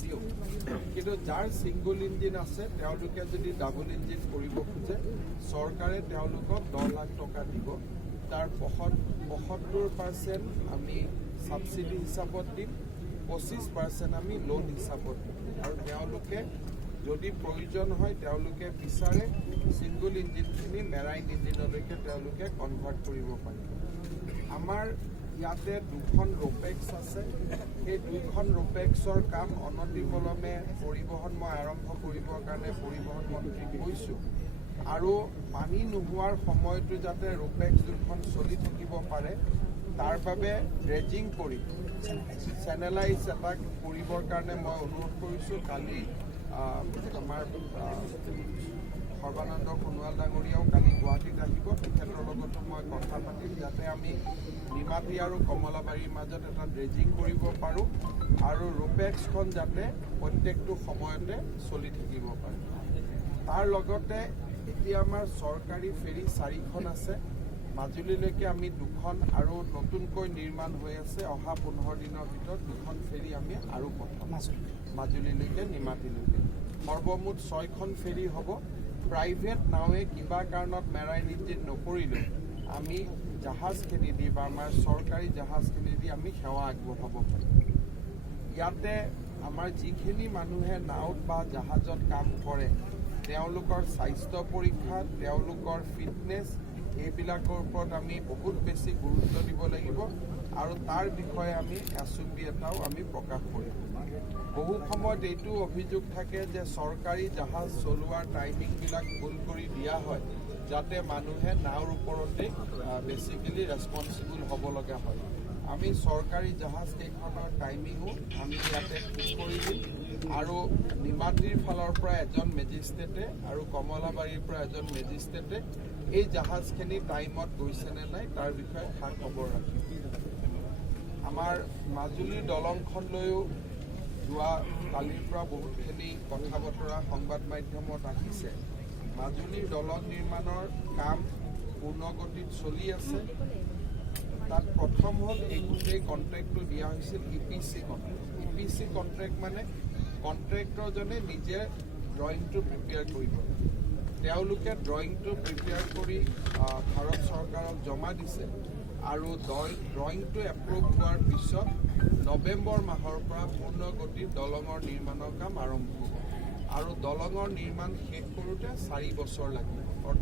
নিদিওঁ কিন্তু যাৰ ছিংগল ইঞ্জিন আছে তেওঁলোকে যদি ডাবল ইঞ্জিন কৰিব খোজে চৰকাৰে তেওঁলোকক 10 লাখ টকা দিব তাৰ 75% আমি সাবসিডি হিচাপত দিম 25% আমি লোন হিচাপত দিম আৰু তেওঁলোকে যদি প্ৰয়োজন হয় তেওঁলোকে বিচাৰে ছিংগল ইঞ্জিনখিনি মেৰাইন ইঞ্জিনলৈকে তেওঁলোকে কনভাৰ্ট কৰিব পাৰিব আমাৰ ইয়াতে দুখন ৰোপেক্স আছে সেই দুইখন ৰোপেক্সৰ কাম অনতিপলমে পৰিবহণ মই আৰম্ভ কৰিবৰ কাৰণে পৰিবহণ মন্ত্ৰীক কৈছোঁ আৰু পানী নোহোৱাৰ সময়তো যাতে ৰোপেক্স দুখন চলি থাকিব পাৰে তাৰ বাবে ড্ৰেজিং কৰি চেনেলাইজ এটা কৰিবৰ কাৰণে মই অনুৰোধ কৰিছোঁ কালি আমাৰ সৰ্বানন্দ সোণোৱাল ডাঙৰীয়াও কালি গুৱাহাটীত আহিব তেখেতৰ লগতো মই কথা পাতিম যাতে আমি নিমাতী আৰু কমলাবাৰীৰ মাজত এটা ড্ৰেজিং কৰিব পাৰোঁ আৰু ৰোপেক্সখন যাতে প্ৰত্যেকটো সময়তে চলি থাকিব পাৰে তাৰ লগতে এতিয়া আমাৰ চৰকাৰী ফেৰী 4খন আছে মাজুলীলৈকে আমি 2খন আৰু নতুনকৈ নিৰ্মাণ হৈ আছে অহা 15 দিনৰ ভিতৰত 2খন ফেৰী আমি আৰু পঠাম মাজুলীলৈকে নিমাতীলৈকে সৰ্বমুঠ 6খন ফেৰী হ'ব প্ৰাইভেট নাৱে কিবা কাৰণত মেৰাইন ইঞ্জিন নকৰিলেও আমি জাহাজখিনি দি বা আমাৰ চৰকাৰী জাহাজখিনি দি আমি সেৱা আগবঢ়াব পাৰিম ইয়াতে আমাৰ যিখিনি মানুহে নাওত বা জাহাজত কাম কৰে তেওঁলোকৰ স্বাস্থ্য পৰীক্ষা তেওঁলোকৰ ফিটনেছ এইবিলাকৰ ওপৰত আমি বহুত বেছি গুৰুত্ব দিব লাগিব আৰু তাৰ বিষয়ে আমি এছঅপি এটাও আমি প্ৰকাশ কৰিম বহু সময়ত এইটো অভিযোগ থাকে যে চৰকাৰী জাহাজ চলোৱাৰ টাইমিংবিলাক ভুল কৰি দিয়া হয় যাতে মানুহে নাওৰ ওপৰতে বেচিকেলি ৰেছপন্সিবল হ'ব লগা হয় আমি চৰকাৰী জাহাজ কেইখনৰ টাইমিঙো আমি ইয়াতে ঠিক কৰি দিম আৰু নিমাতীৰ ফালৰ পৰা এজন মেজিষ্ট্ৰেটে আৰু কমলাবাৰীৰ পৰা এজন মেজিষ্ট্ৰেটে এই জাহাজখিনি টাইমত গৈছেনে নাই তাৰ বিষয়ে খা খবৰ ৰাখিম আমাৰ মাজুলীৰ দলংখনলৈও যোৱা কালিৰ পৰা বহুতখিনি কথা বতৰা সংবাদ মাধ্যমত আহিছে মাজুলীৰ দলং নিৰ্মাণৰ কাম পূৰ্ণগতিত চলি আছে তাত প্ৰথম হ'ল এই গোটেই কণ্ট্ৰেক্টটো দিয়া হৈছিল ইপিচি কণ্ট্ৰেক্ট মানে কণ্ট্ৰেক্টৰজনে নিজে ড্ৰয়িংটো প্ৰিপেয়াৰ কৰিব তেওঁলোকে ড্ৰয়িংটো প্ৰিপেয়াৰ কৰি ভাৰত চৰকাৰক জমা দিছে আৰু ড্ৰয়িংটো এপ্ৰুভ হোৱাৰ পিছত নৱেম্বৰ মাহৰ পৰা পূৰ্ণগতিত দলঙৰ নিৰ্মাণৰ কাম আৰম্ভ হ'ব আৰু দলঙৰ নিৰ্মাণ শেষ কৰোঁতে 4 বছৰ লাগিব